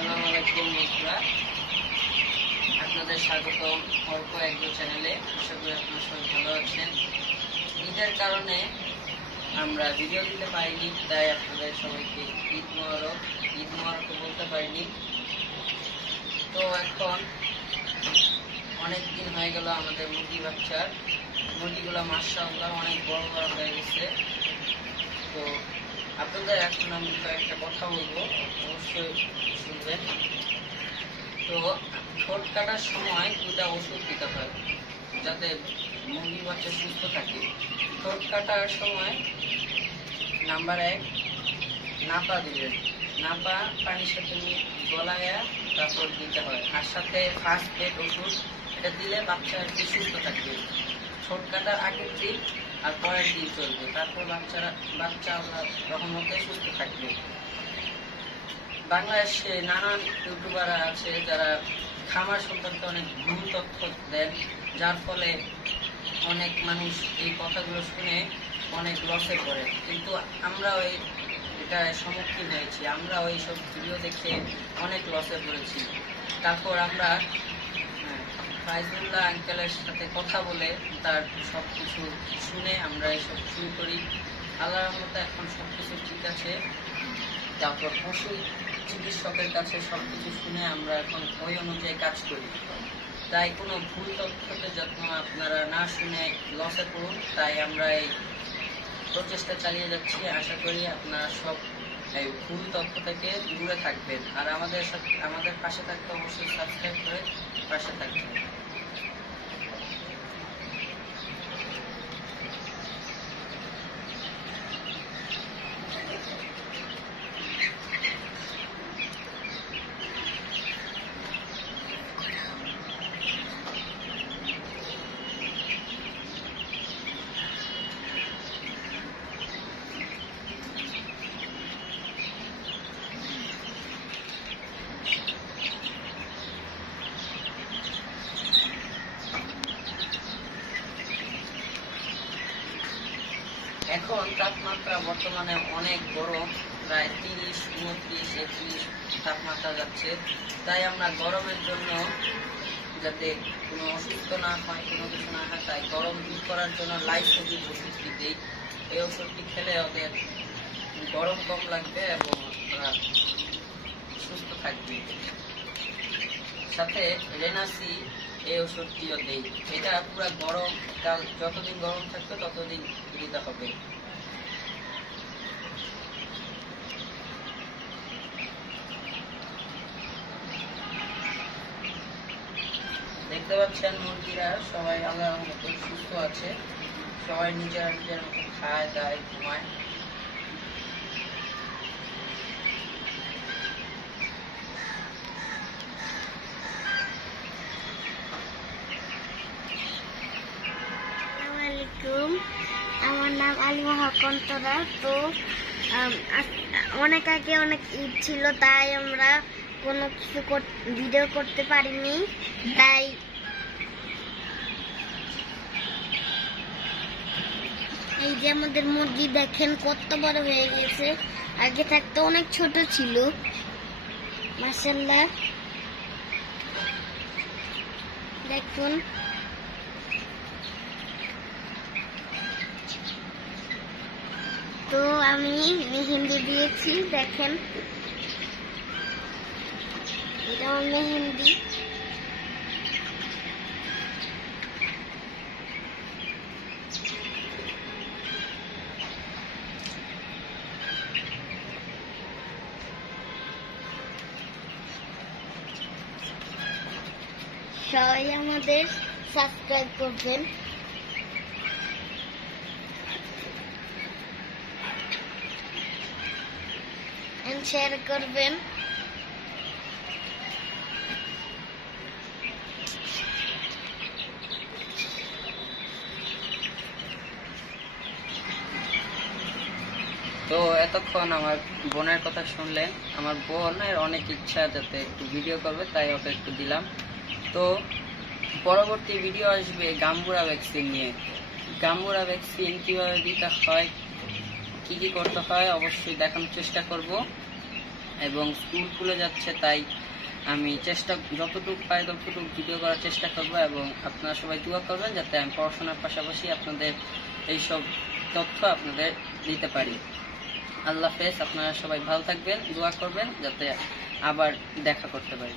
আসসালামু আলাইকুম বন্ধুরা, আপনাদের স্বাগত অল্প একটু চ্যানেলে। আশা করি আপনারা সবাই ভালো আছেন। ঈদের কারণে আমরা ভিডিও দিতে পারিনি, তাই আপনাদের সবাইকে ঈদ মোবারক বলতে পারিনি। তো এখন অনেক দিন হয়ে গেল আমাদের মুরগিগুলো মাশাআল্লাহ অনেক বড় বড় হয়ে গেছে। তো আপনাদের এখন আমি কয়েকটা কথা বলবো, অবশ্যই শুনবেন। তো ঠোঁট কাটার সময় দুটা ওষুধ দিতে হয় যাতে মুরগি বাচ্চা সুস্থ থাকে। ঠোঁট কাটার সময় নাম্বার 1 নাপা দিবেন। নাপা পানির সাথে গলায়া তারপর দিতে হয়, আর সাথে ফার্স্ট এড ওষুধ, এটা দিলে বাচ্চা একটু সুস্থ থাকবে। ঠোঁট কাটার আগের দিন আর পরের দিন চলবে, তারপর বাচ্চা রহমতে সুস্থ থাকবে। বাংলাদেশে নানান ইউটিউবাররা আছে যারা খামার সম্পর্কে অনেক ভুল তথ্য দেন, যার ফলে অনেক মানুষ এই কথাগুলো শুনে অনেক লসে পড়ে। কিন্তু আমরা এটা সম্মুখীন হয়েছি, আমরা ওই সব ভিডিও দেখে অনেক লসে পড়েছি। তারপর আমরা ফাইজুল্লাহ আঙ্কেলের সাথে কথা বলে তার সব কিছু শুনে আমরা এসব শুরু করি। আল্লাহর মতো এখন সব কিছু ঠিক আছে। তারপর পশু চিকিৎসকের কাছে সব কিছু শুনে আমরা এখন ওই অনুযায়ী কাজ করি। তাই কোনো ভুল তথ্যকে যত্ন আপনারা না শুনে লসে পড়ুন, তাই আমরা এই প্রচেষ্টা চালিয়ে যাচ্ছি। আশা করি আপনারা সব এই ভুল তথ্য থেকে দূরে থাকবেন, আর আমাদের পাশে থাকতে অবশ্যই সাবস্ক্রাইব করে পাশে থাকবেন। এখন তাপমাত্রা বর্তমানে অনেক গরম, প্রায় 30, 29, 31 তাপমাত্রা যাচ্ছে। তাই আমরা গরমের জন্য যাতে কোনো অসুস্থ না হয়, কোনো কিছু না হয়, তাই গরম দূর করার জন্য লাইসোবিক ওষুধটি দিই। এই ওষুধটি খেলে ওদের গরম কম লাগবে এবং ওরা সুস্থ থাকবে। সাথে রেনাসি এই ওষুধটিও দিই। এটা পুরো গরম কাল, যতদিন গরম থাকবে ততদিন দিতে হবে। দেখতে পাচ্ছেন মুরগিরা সবাই আল্লাহর মতো সুস্থ আছে, সবাই নিজের মতো খায় দায় ঘুমায়। আমার নাম আলিমা হক অন্তরা। তো অনেক আগে অনেক ঈদ ছিল, তাই আমরা কোনো কিছু ভিডিও করতে পারিনি। তাই এই যে আমাদের মুরগি দেখেন কত বড় হয়ে গেছে, আগে থাকতে অনেক ছোট ছিল। মাশাআল্লাহ দেখুন। তো আমি মেহেন্দি দিয়েছি, দেখেন এটা আমার মেহেন্দি। সবাই আমাদের সাবস্ক্রাইব করবেন, শেয়ার করবেন। তো এতক্ষণ আমার বোনের কথা শুনলেন। আমার বোনের অনেক ইচ্ছা যাতে একটু ভিডিও করবে, তাই ওকে একটু দিলাম। তো পরবর্তী ভিডিও আসবে গাম্বুরা ভ্যাকসিন নিয়ে। গাম্বুরা ভ্যাকসিন কীভাবে দিতে হয়, কী কী করতে হয় অবশ্যই দেখানোর চেষ্টা করব। এবং স্কুল খুলে যাচ্ছে, তাই আমি যতটুকু পাই ততটুকু ভিডিও করার চেষ্টা করবো এবং আপনারা সবাই দোয়া করবেন যাতে আমি পড়াশোনার পাশাপাশি আপনাদের এইসব তথ্য আপনাদের দিতে পারি। আল্লাহ হাফেজ, আপনারা সবাই ভালো থাকবেন, দোয়া করবেন যাতে আবার দেখা করতে পারি।